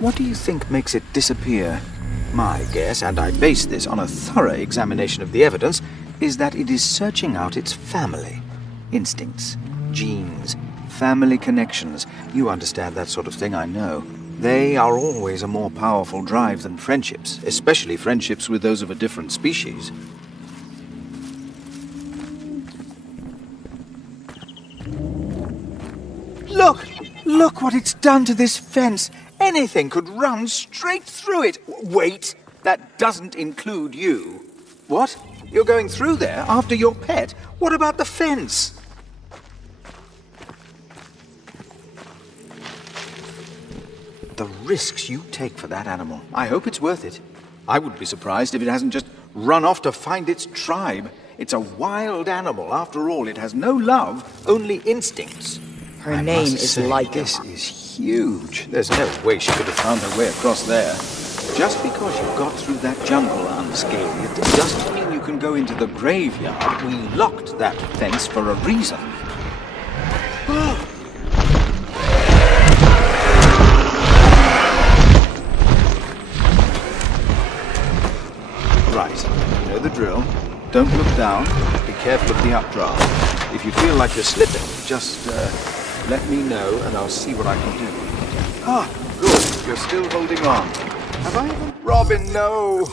What do you think makes it disappear? My guess, and I base this on a thorough examination of the evidence, is that it is searching out its family. Instincts, genes, family connections. You understand that sort of thing, I know. They are always a more powerful drive than friendships, especially friendships with those of a different species. Look! Look what it's done to this fence! Anything could run straight through it! Wait! That doesn't include you. What? You're going through there after your pet? What about the fence? The risks you take for that animal. I hope it's worth it. I wouldn't be surprised if it hasn't just run off to find its tribe. It's a wild animal. After all, it has no love, only instincts. Her name is Leica. This is huge. There's no way she could have found her way across there. Just because you got through that jungle unscathed doesn't mean you can go into the graveyard. We locked that fence for a reason. Right, you know the drill. Don't look down. Be careful of the updraft. If you feel like you're slipping, just let me know and I'll see what I can do. Ah, good. You're still holding on. Have I even... Robin, no!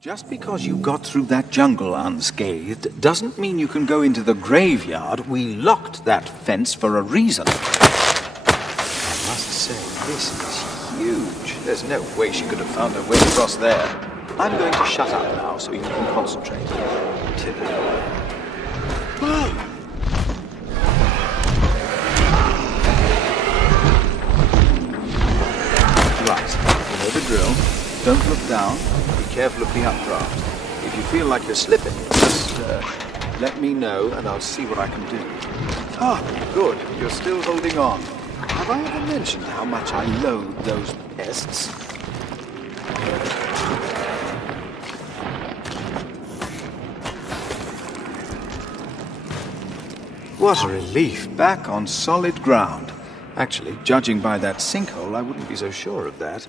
Just because you got through that jungle unscathed doesn't mean you can go into the graveyard. We locked that fence for a reason. I must say, this is huge. There's no way she could have found her way across there. I'm going to shut up now so you can concentrate. Right, you know the drill. Don't look down. Be careful of the updraft. If you feel like you're slipping, just let me know and I'll see what I can do. Ah, good. You're still holding on. Have I ever mentioned how much I loathe those pests? What a relief. Back on solid ground. Actually, judging by that sinkhole, I wouldn't be so sure of that.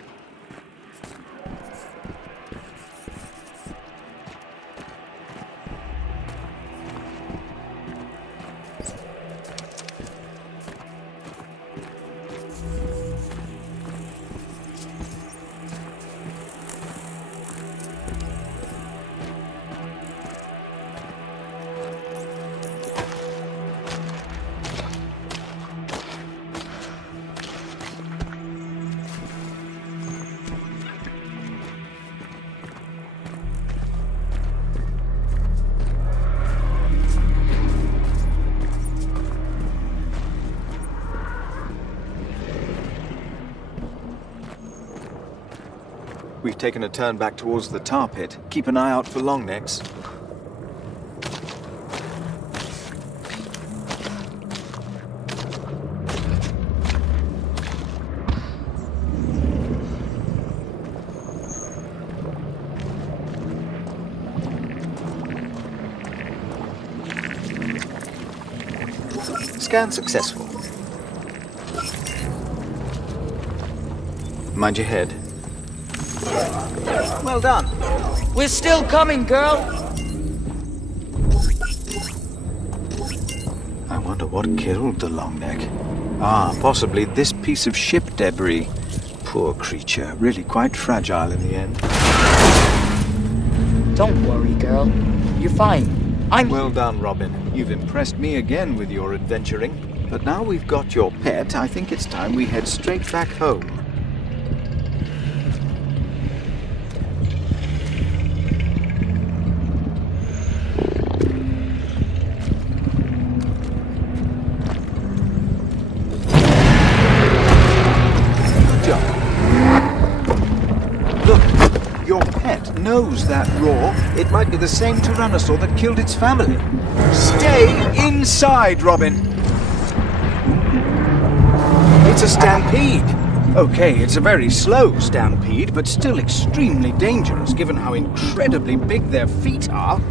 We've taken a turn back towards the tar pit. Keep an eye out for longnecks. Scan successful. Mind your head. Well done. We're still coming, girl. I wonder what killed the longneck. Ah, possibly this piece of ship debris. Poor creature, really quite fragile in the end. Don't worry, girl. You're fine. Well done, Robin. You've impressed me again with your adventuring. But now we've got your pet, I think it's time we head straight back home. Knows that roar. It might be the same Tyrannosaur that killed its family. Stay inside, Robin. It's a stampede. Okay, it's a very slow stampede, but still extremely dangerous given how incredibly big their feet are.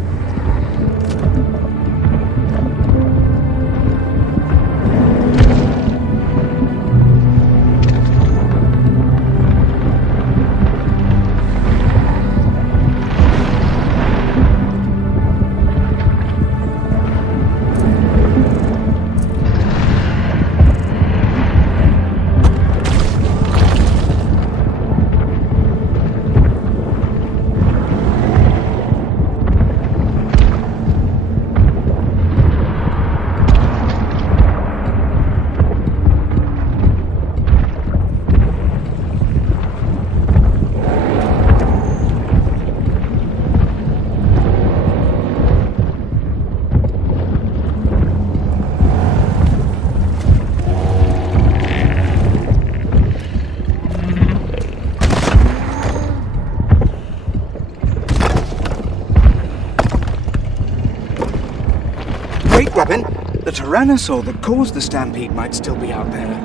Look, Robin, the Tyrannosaur that caused the stampede might still be out there.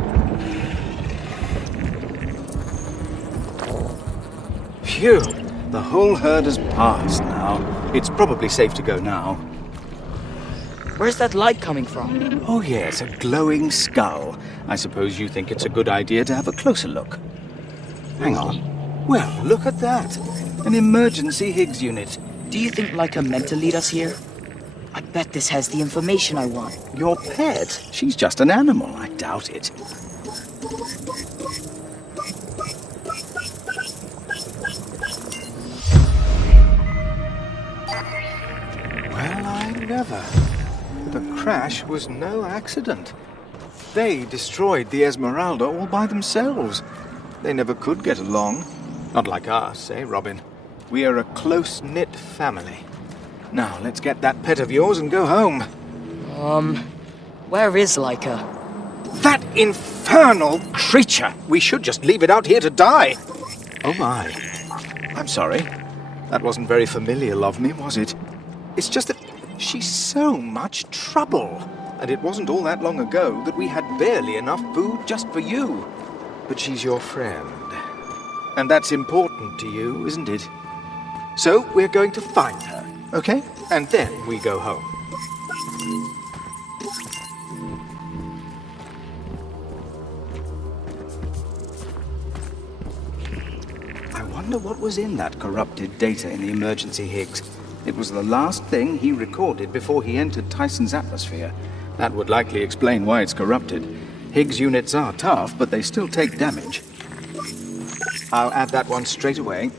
Phew, the whole herd has passed now. It's probably safe to go now. Where's that light coming from? Oh yes, a glowing skull. I suppose you think it's a good idea to have a closer look. Hang on. Well, look at that. An emergency Higgs unit. Do you think Laika meant to lead us here? I bet this has the information I want. Your pet? She's just an animal. I doubt it. Well, I never. The crash was no accident. They destroyed the Esmeralda all by themselves. They never could get along. Not like us, eh, Robin? We are a close-knit family. Now, let's get that pet of yours and go home. Where is Laika? That infernal creature! We should just leave it out here to die. Oh my. I'm sorry. That wasn't very familial of me, was it? It's just that she's so much trouble. And it wasn't all that long ago that we had barely enough food just for you. But she's your friend. And that's important to you, isn't it? So we're going to find her, okay? And then we go home. I wonder what was in that corrupted data in the emergency Higgs. It was the last thing he recorded before he entered Tyson's atmosphere. That would likely explain why it's corrupted. Higgs units are tough, but they still take damage. I'll add that one straight away.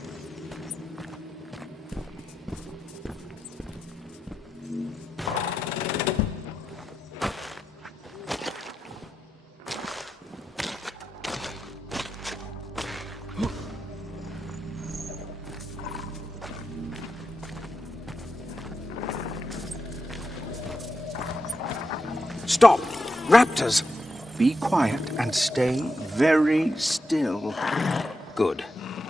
Stop! Raptors! Be quiet and stay very still. Good.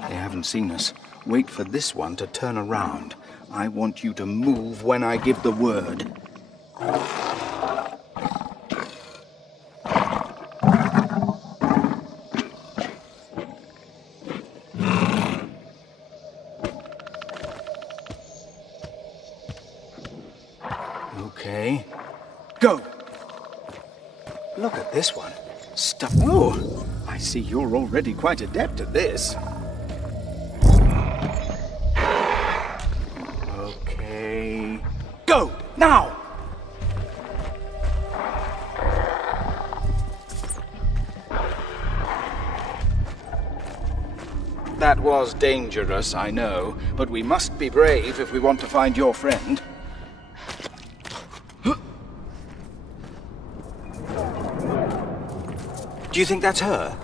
They haven't seen us. Wait for this one to turn around. I want you to move when I give the word. Okay. Go! Look at this one. Stuff. Oh, I see you're already quite adept at this. Okay. Go! Now! That was dangerous, I know, but we must be brave if we want to find your friend. Do you think that's her?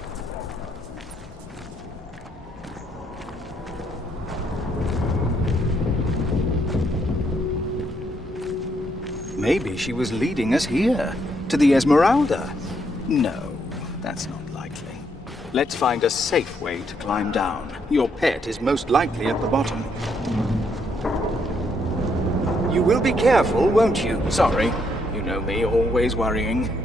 Maybe she was leading us here, to the Esmeralda. No, that's not likely. Let's find a safe way to climb down. Your pet is most likely at the bottom. You will be careful, won't you? Sorry. You know me, always worrying.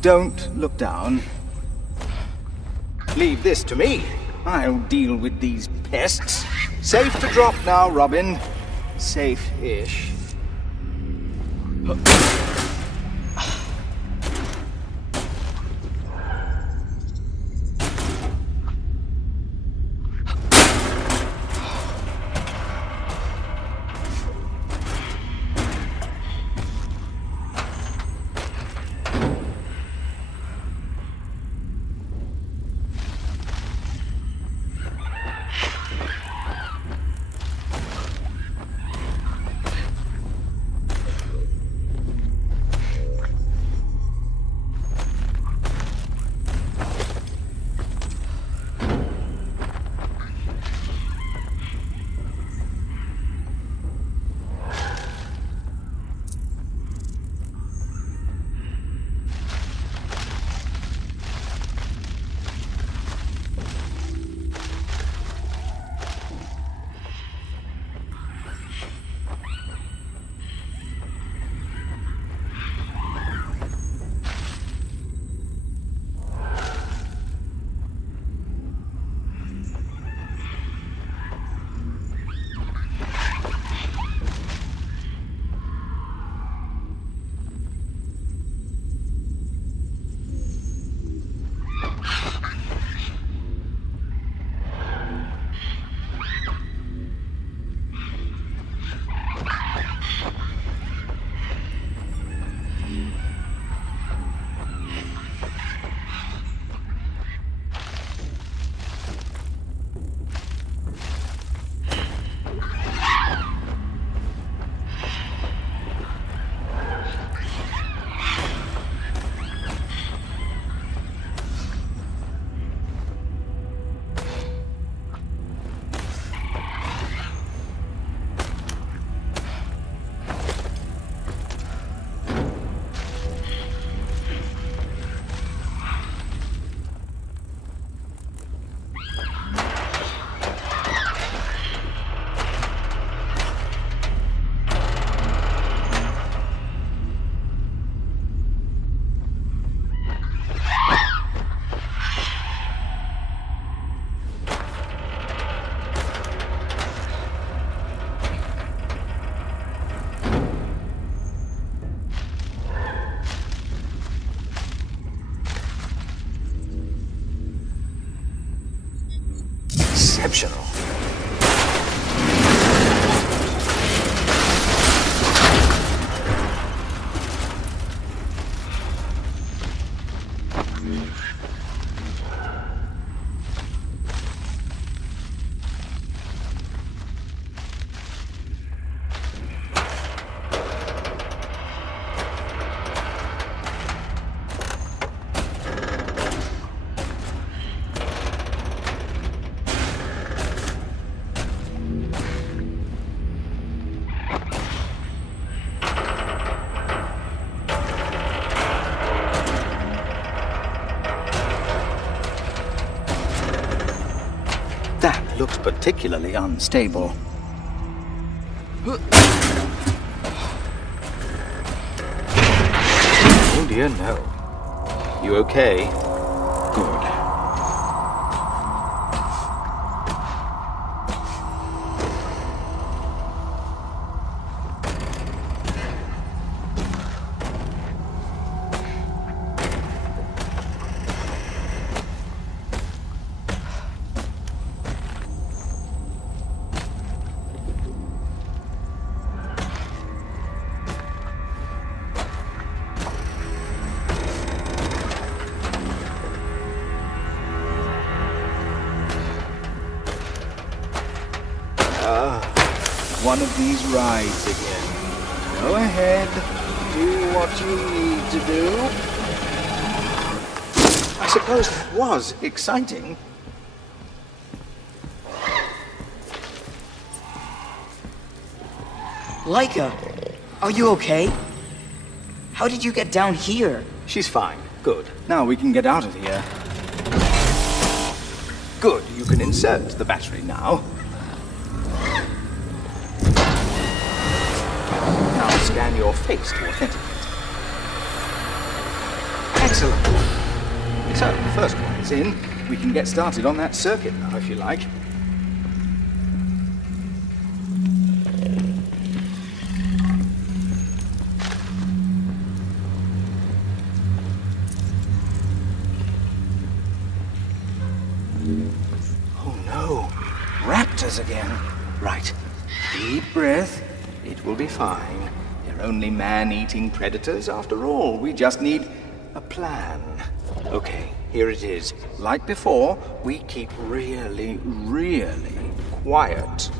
Don't look down. Leave this to me. I'll deal with these pests. Safe to drop now, Robin. Safe-ish. exceptional. That looks particularly unstable. Oh dear, no. You okay? Good. One of these rides again. Go ahead, do what you need to do. I suppose that was exciting. Laika, are you okay? How did you get down here? She's fine. Good. Now we can get out of here. Good. You can insert the battery now. Now scan your face to authenticate. Excellent. So, the first one is in. We can get started on that circuit now, if you like. Oh no, raptors again. Right, deep breath. It will be fine. They're only man-eating predators after all. We just need a plan. Okay, here it is. Like before, we keep really, really quiet.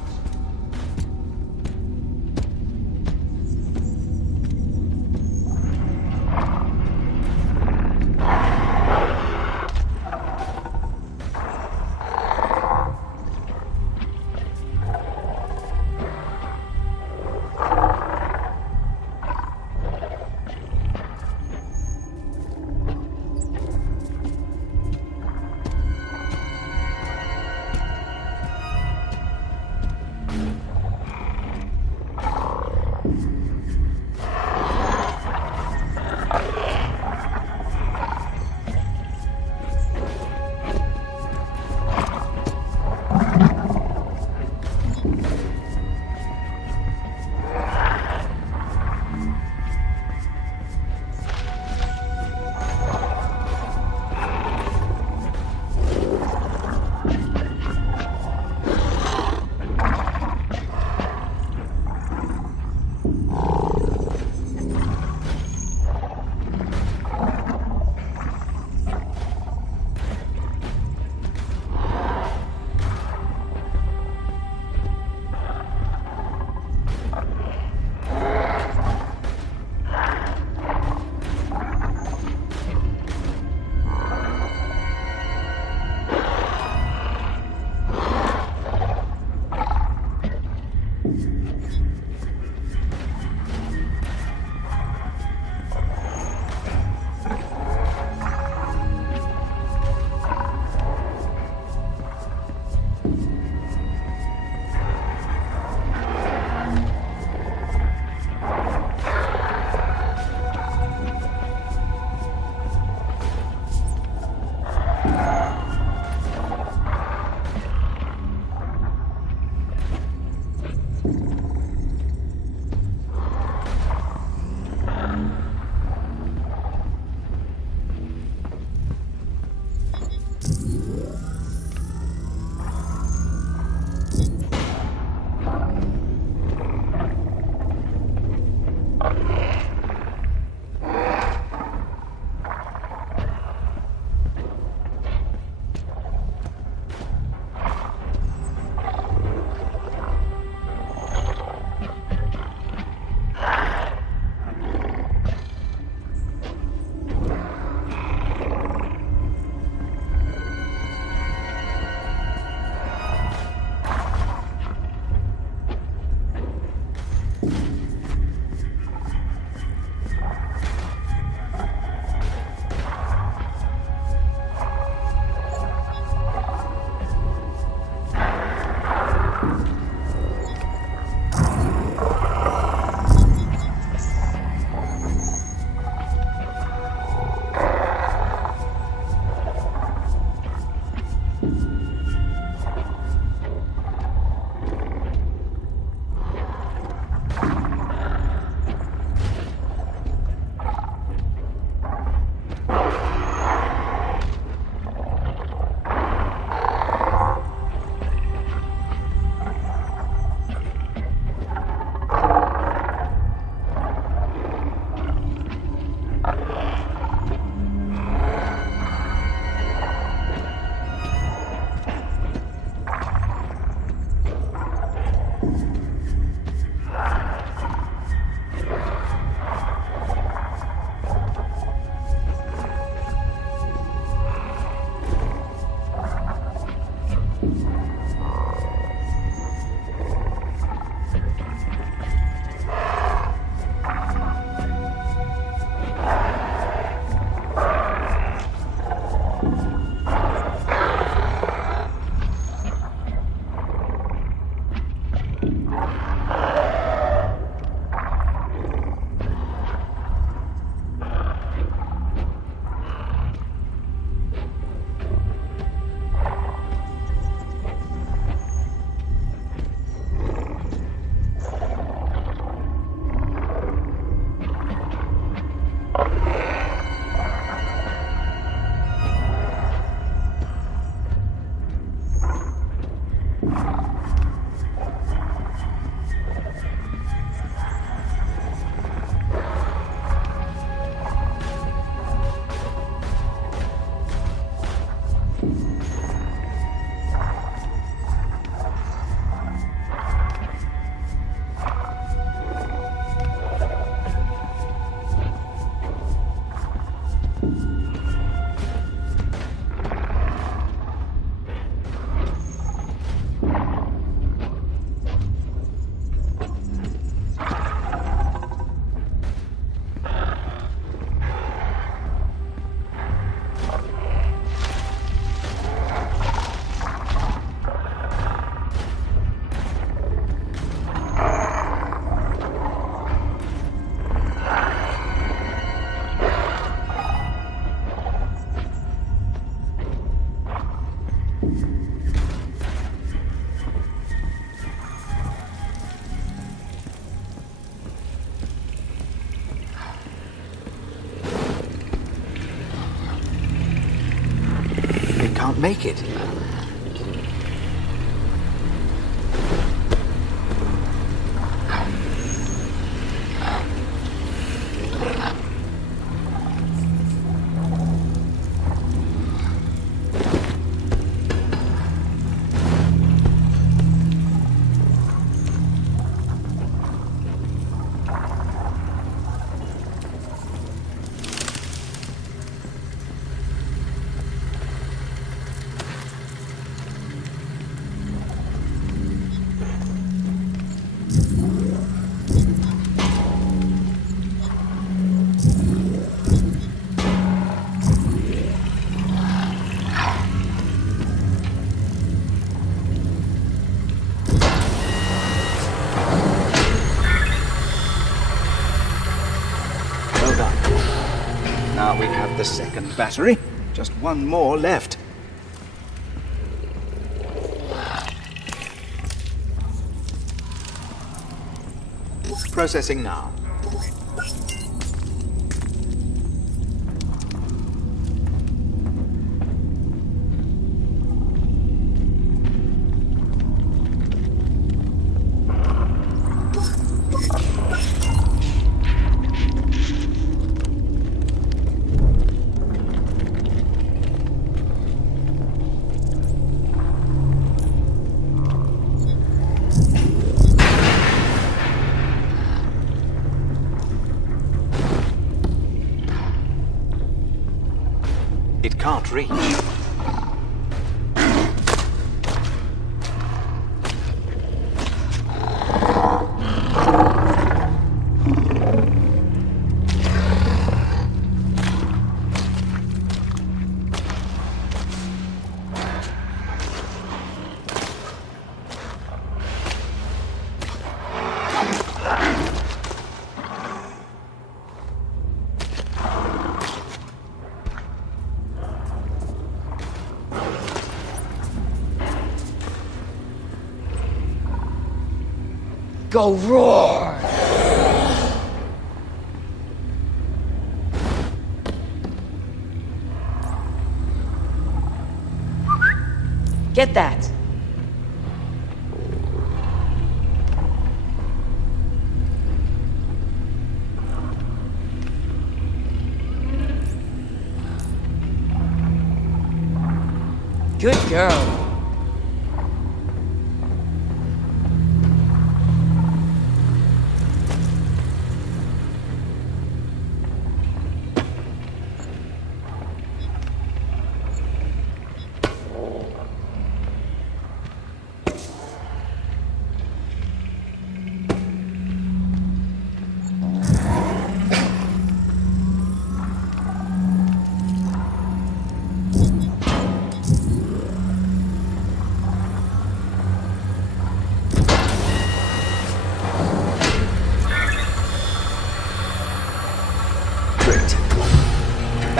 Can't make it. Now we have the second battery. Just one more left. Processing now. It can't reach. Go roar! Get that! Good girl.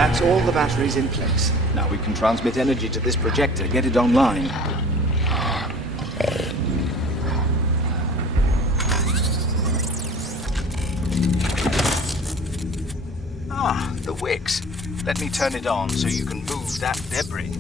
That's all the batteries in place. Now we can transmit energy to this projector, get it online. Ah, the wicks. Let me turn it on so you can move that debris.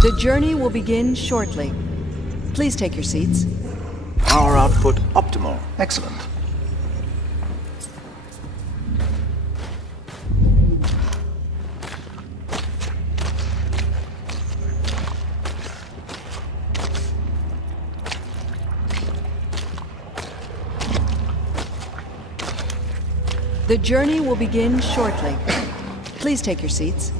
The journey will begin shortly. Please take your seats. Power output optimal. Excellent. The journey will begin shortly. Please take your seats.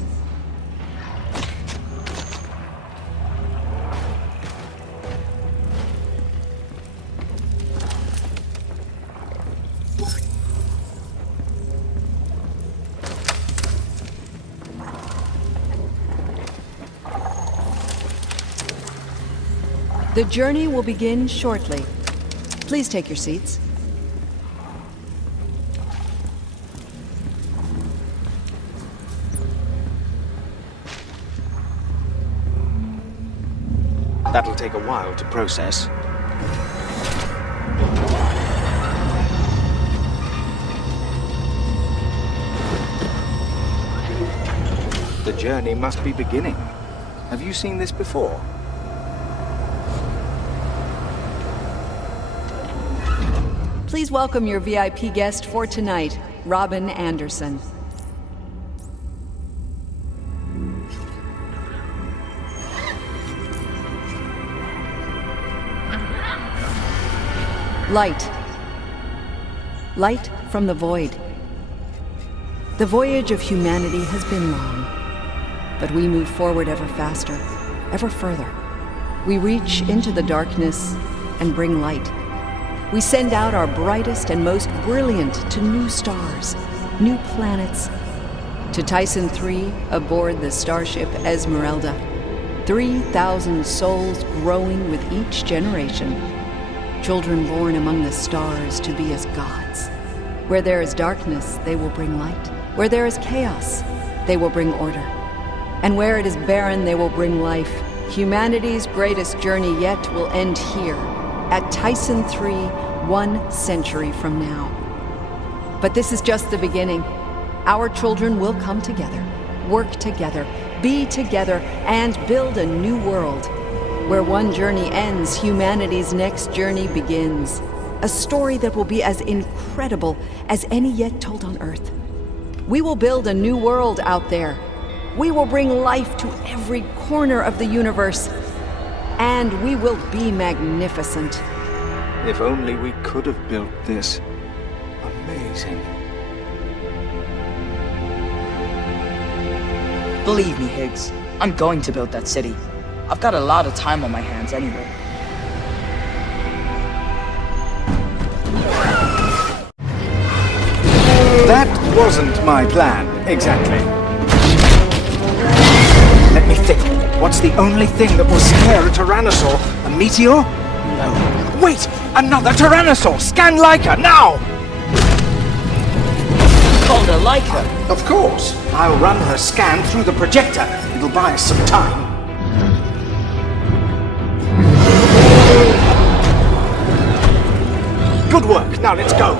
The journey will begin shortly. Please take your seats. That'll take a while to process. The journey must be beginning. Have you seen this before? Please welcome your VIP guest for tonight, Robin Anderson. Light. Light from the void. The voyage of humanity has been long, but we move forward ever faster, ever further. We reach into the darkness and bring light. We send out our brightest and most brilliant to new stars, new planets. To Tyson 3 aboard the starship Esmeralda. 3,000 souls growing with each generation. Children born among the stars to be as gods. Where there is darkness, they will bring light. Where there is chaos, they will bring order. And where it is barren, they will bring life. Humanity's greatest journey yet will end here, at Tyson 3, 1 century from now. But this is just the beginning. Our children will come together, work together, be together, and build a new world. Where one journey ends, humanity's next journey begins. A story that will be as incredible as any yet told on Earth. We will build a new world out there. We will bring life to every corner of the universe. And we will be magnificent. If only we could have built this. Amazing. Believe me, Higgs, I'm going to build that city. I've got a lot of time on my hands anyway. That wasn't my plan, exactly. Let me think. What's the only thing that will scare a Tyrannosaur? A meteor? No. Wait! Another Tyrannosaur! Scan Leica, now! Called a Leica? Of course. I'll run her scan through the projector. It'll buy us some time. Good work. Now let's go.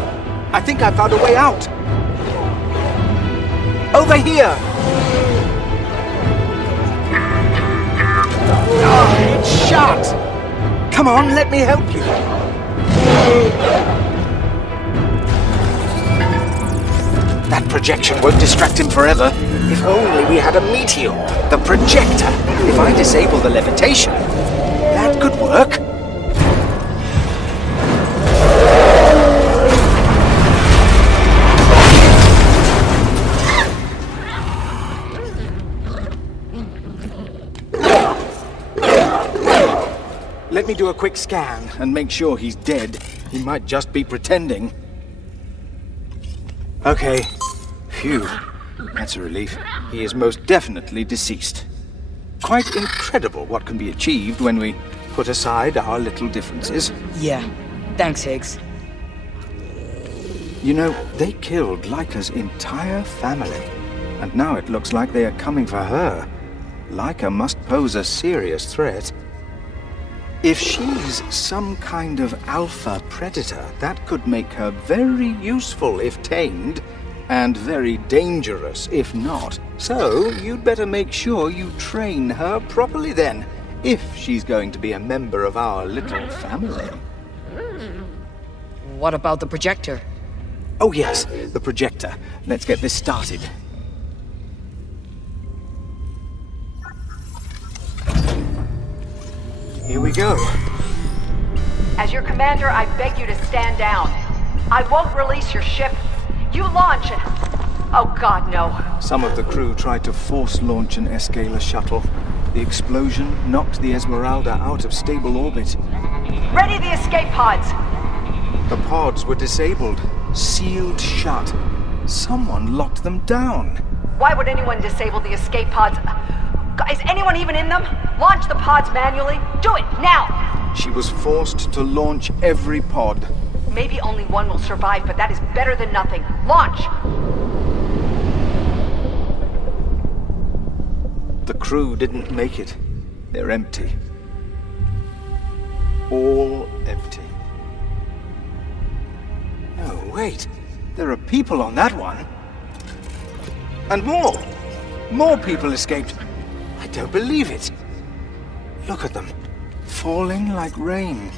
I think I found a way out. Over here! Oh, it's shut! Come on, let me help you. That projection won't distract him forever. If only we had a meteor. The projector. If I disable the levitation, that could work. Let me do a quick scan and make sure he's dead. He might just be pretending. Okay. Phew. That's a relief. He is most definitely deceased. Quite incredible what can be achieved when we put aside our little differences. Yeah. Thanks, Higgs. You know, they killed Laika's entire family. And now it looks like they are coming for her. Laika must pose a serious threat. If she's some kind of alpha predator, that could make her very useful if tamed, and very dangerous if not. So, you'd better make sure you train her properly then, if she's going to be a member of our little family. What about the projector? Oh yes, the projector. Let's get this started. Here we go. As your commander, I beg you to stand down. I won't release your ship. You launch and... Oh God, no. Some of the crew tried to force launch an Escala shuttle. The explosion knocked the Esmeralda out of stable orbit. Ready the escape pods! The pods were disabled, sealed shut. Someone locked them down. Why would anyone disable the escape pods? Is anyone even in them? Launch the pods manually. Do it, now! She was forced to launch every pod. Maybe only one will survive, but that is better than nothing. Launch! The crew didn't make it. They're empty. All empty. No, wait. There are people on that one. And more! More people escaped. I don't believe it. Look at them. Falling like rain.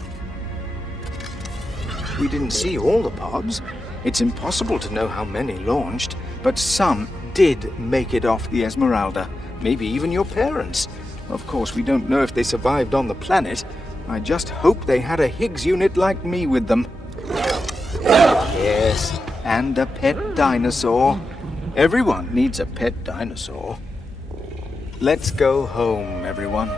We didn't see all the pods. It's impossible to know how many launched, but some did make it off the Esmeralda. Maybe even your parents. Of course, we don't know if they survived on the planet. I just hope they had a Higgs unit like me with them. Yes, and a pet dinosaur. Everyone needs a pet dinosaur. Let's go home, everyone.